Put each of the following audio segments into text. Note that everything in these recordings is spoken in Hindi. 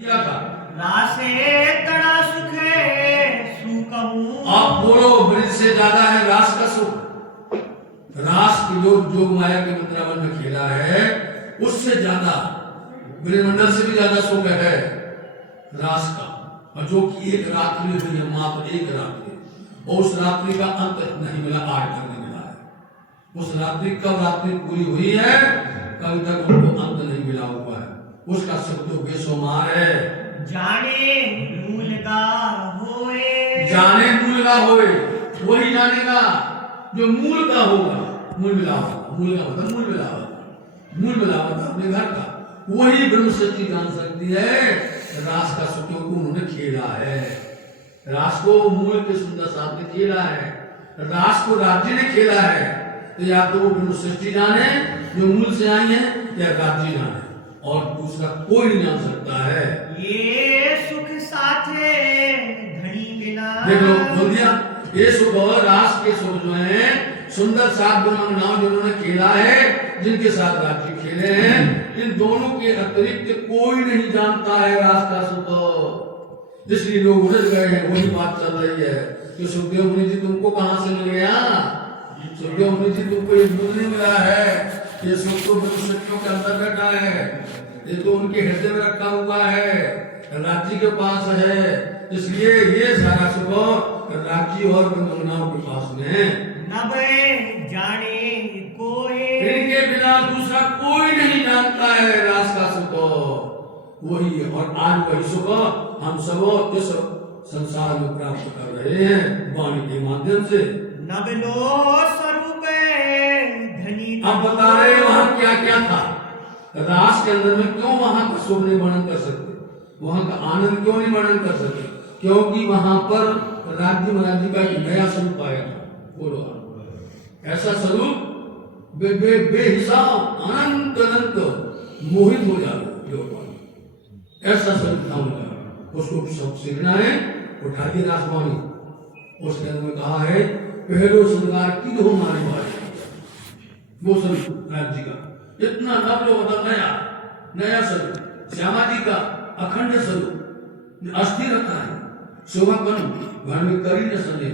क्या था? रासे तड़ा सुख है सुकहूं। आप बोलो ब्रज से ज्यादा है रास का सुख। रास की जो माया के वृंदावन में खेला है उससे ज्यादा ब्रज मंडल से भी ज्यादा सुख है रास का। और जो कि एक रात्रि हुई है, मात्र एक रात्रि, और उस रात्रि का अंत नहीं मिला, आज तक नहीं मिला है। उस रात्रि कब रात्रि पूरी हुई है, कभी तक उनको अंत नहीं मिला हुआ है। उसका सुख तो बेशुमार है। जाने मूल का होए, जाने मूल का होए, वही जानेगा जो मूल का होगा। मूल मिला होगा, मूल का मतलब मूल मिला होगा, मूल मिला होगा अपने घर का, वही ब्रह्म सच्ची जान सकती है। रास का सुख को उन्होंने खेला है, रास को मूल के सुंदर साथ ने खेला है, रास को राज्य ने खेला है। तो या तो वो ब्रह्म सृष्टि जाने जो मूल से आई है, या राज्य जाने, और दूसरा कोई नहीं जान सकता है। ये सुख साथे धनी बिना। देखो बोल दिया, ये सुख और रास के सुख जो है सुंदर सात ब्रह्मनाम जिन्होंने खेला है, जिनके साथ राज्य खेले हैं, इन दोनों के अतिरिक्त कोई नहीं जानता है रास का सुख। इसलिए लोग उलझ गए हैं। वही बात चल रही है कि सुखदेव मुनि जी तुमको कहां से मिल गया? सुखदेव मुनि जी तुमको ये दूध नहीं मिला है, ये सुख तो ब्रह्मशक्तियों के अंदर बैठा है, ये तो उनके हृदय में रखा हुआ है, राज्य के पास है। इसलिए ये सारा सुख राज्य और ब्रह्मनाम के पास में है। नबे जाने कोई, इनके बिना दूसरा कोई नहीं जानता है रास का सुख, वही है। और आज वही सुख हम सब इस संसार में प्राप्त कर रहे हैं वाणी के माध्यम से। नबलो स्वरूप धनी। अब बता रहे हैं वहां क्या क्या था रास के अंदर में, क्यों वहां का सुख नहीं वर्णन कर सकते, वहां का आनंद क्यों नहीं वर्णन कर सकते? क्योंकि वहां पर राज्य महाराज का एक नया स्वरूप आया था। बोलो ऐसा स्वरूप बेहिसाब अनंत अनंत मोहित हो जाते लोग, ऐसा स्वरूप था उनका। उसको सब सीखना है, उठा दी रासवाणी। उसके अंदर में कहा है पहलो श्रृंगार की दो हमारे बारे, वो स्वरूप राज्य का इतना नव्य होता, नया नया स्वरूप श्यामा जी का अखंड स्वरूप अस्थिर रखा है। शोभा कन घर में करी न सने,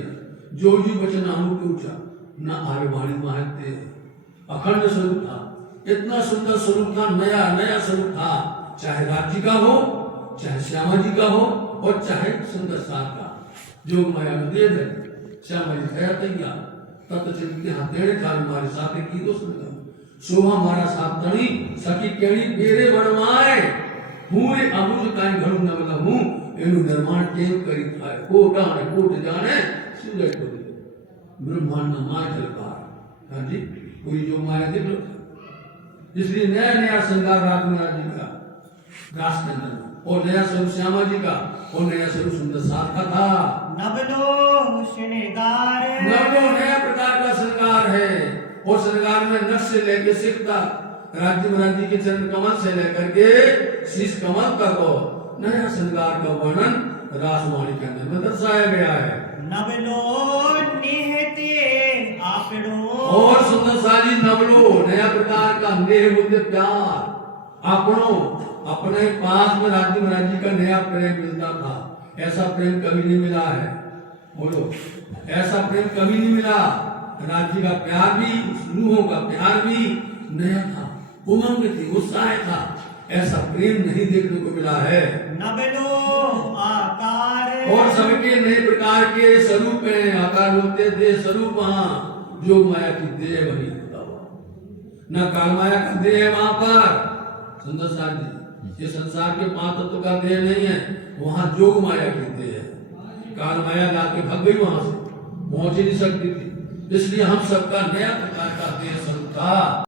जो जी वचन अनु के ऊंचा न आवे वाणी महत्ते। अखंड स्वरूप था, इतना सुंदर स्वरूप था, नया नया स्वरूप था। चाहे राज्य का हो, चाहे श्यामा जी का हो, और चाहे सुंदर साथ का। जो माया में दे दे श्यामा जी खया तैयार तब के हाथ देने था हमारे साथ की दोस्त में शोभा हमारा साथ तणी सखी केड़ी बेरे बनवाए पूरे अबुज काई घड़ू न मतलब हूं एनु निर्माण केम करी थाए कोटा ने कोट जाने सूरज को दे ब्रह्मांड माय जलकार। हां जी, कोई जो माया दिख लो। इसलिए नया नया श्रृंगार राज महाराज जी का रास के अंदर, और नया स्वरूप श्यामा जी का, और नया स्वरूप सुंदर साथ का था। नबलो श्रृंगार, नबलो नया प्रकार का श्रृंगार है। और श्रृंगार में नक्श से लेकर सिर तक, राज्य महाराज जी के चरण कमल से लेकर के शीश कमल तक नया श्रृंगार का वर्णन रासवाणी के अंदर में दर्शाया गया है। नबलो निहते आपड़ो, और सुंदर साजी नबलो नया प्रकार का नेह बुद्ध प्यार अपनों अपने पास में राज्य महाराज जी का नया प्रेम मिलता था। ऐसा प्रेम कभी नहीं मिला है। बोलो ऐसा प्रेम कभी नहीं मिला। राज्य का प्यार भी, रूहों का प्यार भी नया था, उमंग थी, उत्साह था। ऐसा प्रेम नहीं देखने को मिला है। नबलो आकार, और सबके नए प्रकार के स्वरूप हैं। आकार बोलते थे स्वरूप, वहां जो माया की देह बनी होता हुआ, न काल माया का देह है वहां पर। सुंदर साथ जी, ये संसार के पांच तत्व का देह नहीं है, वहां जोग माया की देह है। काल माया लाके भाग गई, वहां से पहुंच ही नहीं सकती थी। इसलिए हम सबका नया प्रकार का देह स्वरूप था।